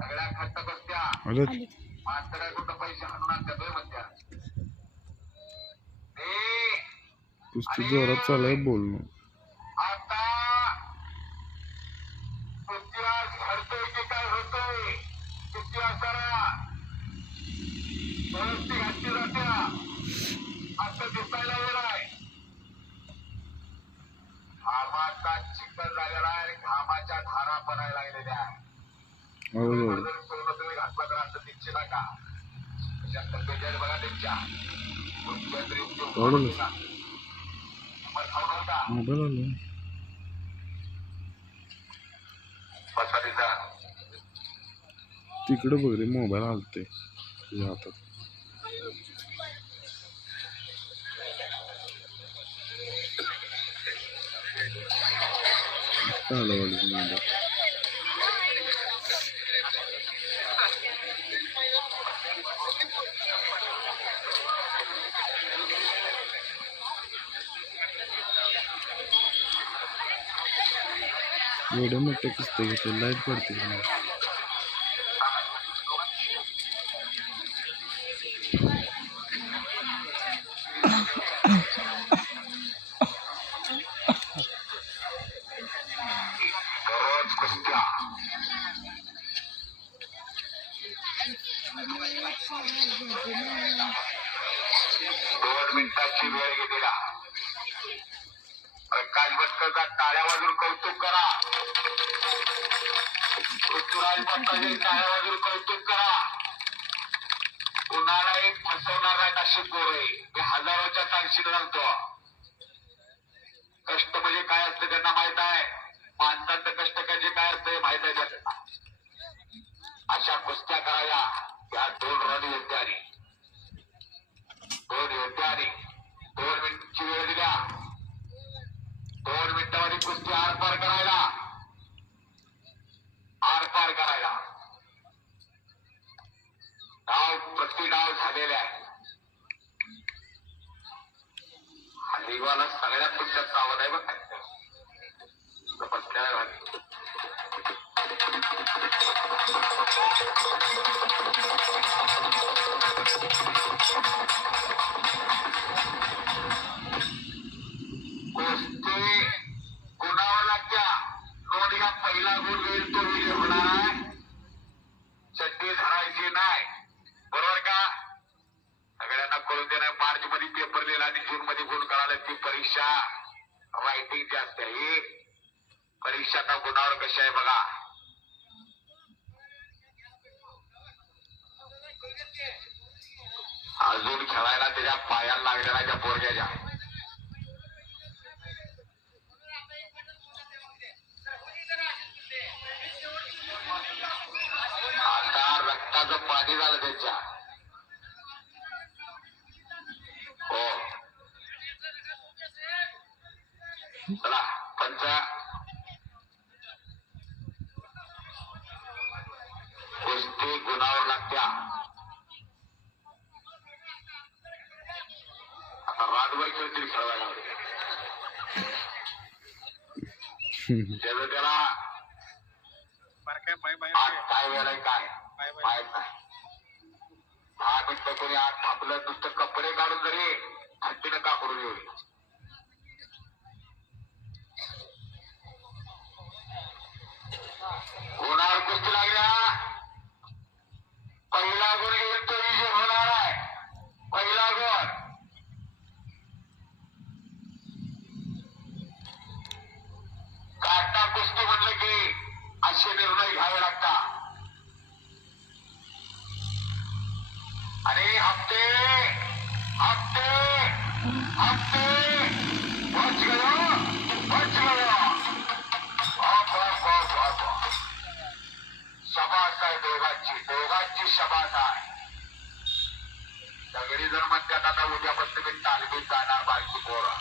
सगळ्या खट्ट बसत्या मास्तरा कुठं पैसे हाणून आणत्या दोय म्हणत्या. कुस्ती जोरात चालू आहे बोलणं आता इतिहास घडतोय की काय होतोय इतिहासाला दुरुस्ती घातली जात्या. असं दिसायला येणार. घामाचा चिखल झालेला आहे घामाच्या धारा पडायला लागलेल्या. आहे बरोबर जर सोनं तुम्ही घातला तर असं दिसचे नका अशा तब्येत बघा त्यांच्या मुख्यमंत्री उद्योग कळलं. नका. नंबर खाऊ नव्हता मोबाईल आला पसारीचा तिकडे बघ रे मोबाईल आलते तुझ्या हातात काय आलं वाटत मोबाईल एवढं मोठं कुस्ते घेतलं लाइट पडते का नाही? दोन मिनिटाची वेळ घेतलेला प्रकाश भटकरचा टाळ्या वाजून कौतुक करा. पृथ्वीराज भट्टाचे टाळ्या कौतुक करा. कुणालाही फसवणार नाही अशी गोरे मी हजारोच्या सांगशील सांगतो परीक्षा रायटिंगची असते. ही परीक्षा आता गुणावर कशी आहे बघा. अजून खेळायला त्याच्या पायाला लागलेला त्या पोरग्याच्या. त्याचं त्याला आज काय वेळा काय? माहीत नाही दहा मिनिटं कोणी आत थांबलं नुसतं कपडे काढून जरी हत्तीनं कापडून येऊ गुणावर कुस्ती लागल्या पहिला गुण येईल तो विजय होणार आहे पहिला गुण काटा कुस्ती म्हणलं की असे निर्णय घ्यावे लागतात आणि हप्ते हप्ते हप्ते. बच गयो बच गयो. शबास आहे दोघांची दोघांची शबास आहे. सगळी जर म्हणतात आता उद्यापासून मी तालमीत जाणार बायकी पोरं.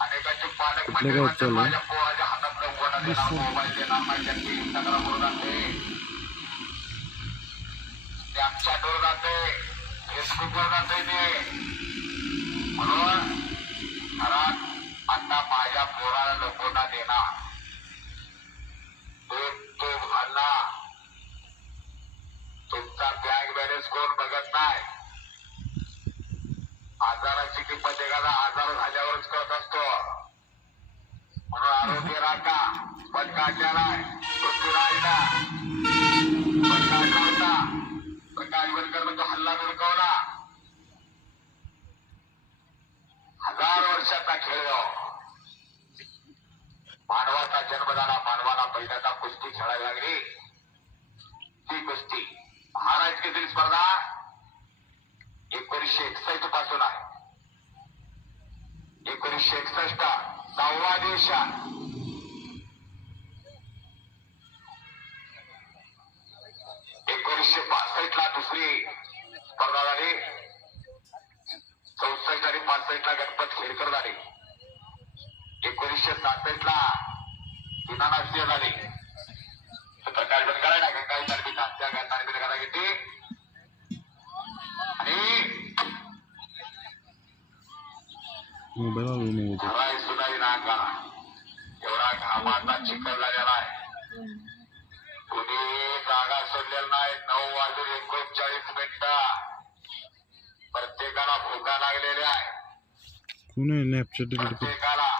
अनेकांचे पालक म्हणजे? माझ्या पोराच्या हातात मोबाईल देणार त्यांची इंस्टाग्रामवर जाते ते आमच्या डोर जाते फेसबुकवर जाते ते. म्हणून घरात आता माझ्या पोराला लोकांना देणार तुमचा बँक बॅलन्स कोण बघत नाही? आजाराची किंमत एखादा आजार झाल्यावरच करत असतो. म्हणून आरोग्य राखा पण काढलेला आहे पृथ्वीराजला प्रकाश तो हल्ला भडकावला हजार वर्षाचा खेळ. मानवाचा जन्म झाला मानवाला पहिल्यांदा कुस्ती खेळायला लागली. ती कुस्ती महाराष्ट्रातील स्पर्धा? एकोणीसशे एकसष्टपासून आहे. एकोणीसशे एकसष्ट सहावा देश एकोणीसशे पासष्ट ला दुसरी स्पर्धा झाली. चौसष्ट आणि पासष्ट ला गणपत खेडकर झाले. एकोणीसशे सासष्ट ला दिनानाट्य झाले. प्रकाश बनकराय ना गंगाई तारखेला त्या तारखेला करा किती? आणि मोबाईल धराय सुद्धा नाका. एवढा घामाचा चिखल लागलेला सोडलेला नाही. नऊ वाजून एकोणचाळीस मिनिटं. प्रत्येकाला भूका लागलेल्या आहे कोण आहे नॅपचॅट डिलीट प्रत्येकाला.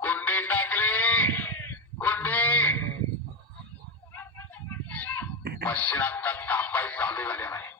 कुंडी टाकली. कुंडी. मशीन आता तापाय चालू झालेला आहे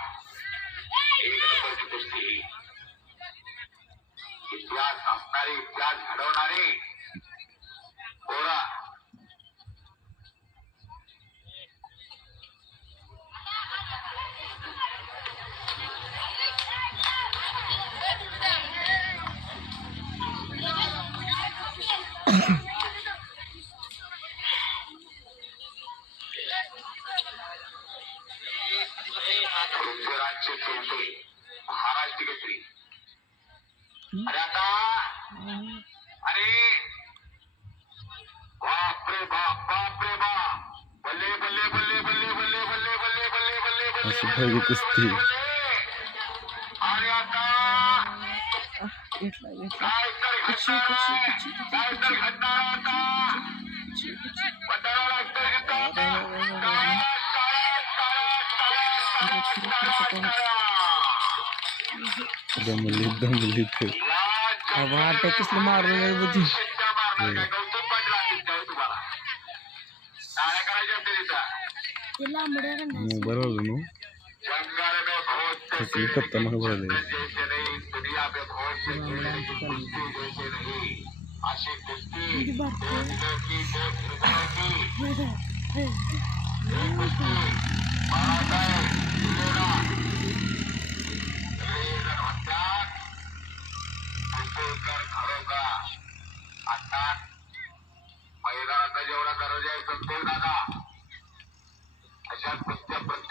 घटना घडवणारे गोरा पृथ्वीराजचे चौथे महाराज दिगत्री अरे आता अरे बाप रे बाप बाप रे बाप बल्ले बल्ले बल्ले बल्ले बल्ले बल्ले बल्ले बल्ले बल्ले बल्ले बल्ले कुस्ती. अरे आता? काय तर घडणार आहे आता बदलावं लागतं बाबा अटॅकच मारलं नाही बुद्धी? बरं झालं ना ठकली कत्ता मग बरं झालं कोळकर खरोखा आता मैदानाचा जेवढा दर्जा आहे संतोष दादा अशा कुस्त्या प्रत्येक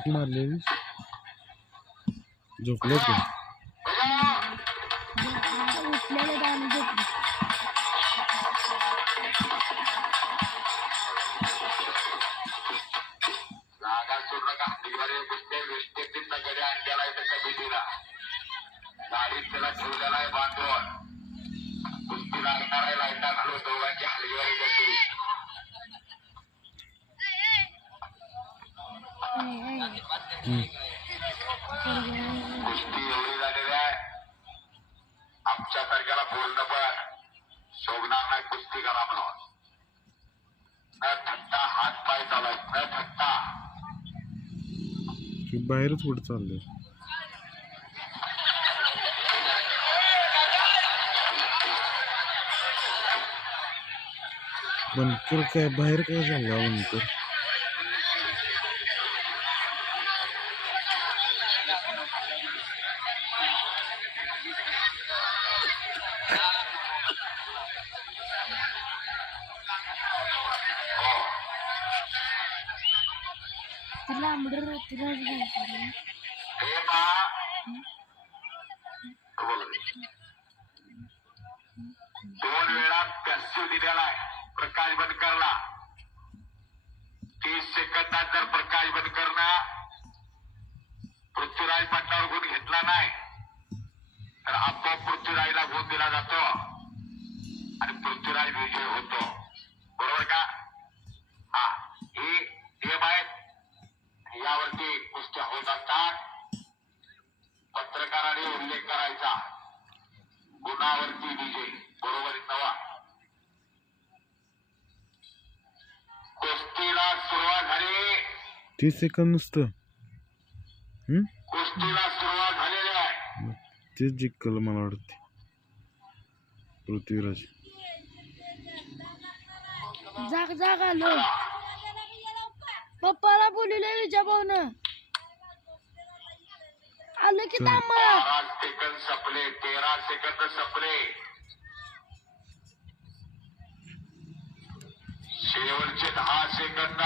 हाक मारलेली झोपलेत का? कुस्ती एवढी झालेली आहे. आमच्या सारख्याला बोलणं पण शोभणार नाही कुस्ती करा म्हणून. न थट्टा हात पाय चालाय न थट्टा. की बाहेरच कुठं चाललंय? बनकर काय बाहेर काय चालला बनकर? तिला मर्डर तिला घालतो हे पा दोन वेळा पॅसिव दिलेला आहे प्रकाश बंद करला तीस सेकंदात जर प्रकाश बंद करणं पृथ्वीराज पाटलावर गुण घेतला नाही तर आपोआप पृथ्वीराजला गुण दिला जातो. आणि पृथ्वीराज विजय होतो. बरोबर का हा हे नियम यावरती कुस्त्या होत असतात. पत्रकाराने उल्लेख करायचा. गुणावरती विजय बरोबर नवा. कुस्तीला सुरुवात झाली. तीस सेकंद नुसतं. हम्म? कुस्तीला सुरुवात झालेली आहे. तेच जिंकल मला वाटते. पृथ्वीराज. जाग जाग आलो. पप्पाला बोलले विजय भाऊन. आलं की थांब बारा सेकंद संपले तेरा सेकंद संपले. शेवटचे दहा सेकंद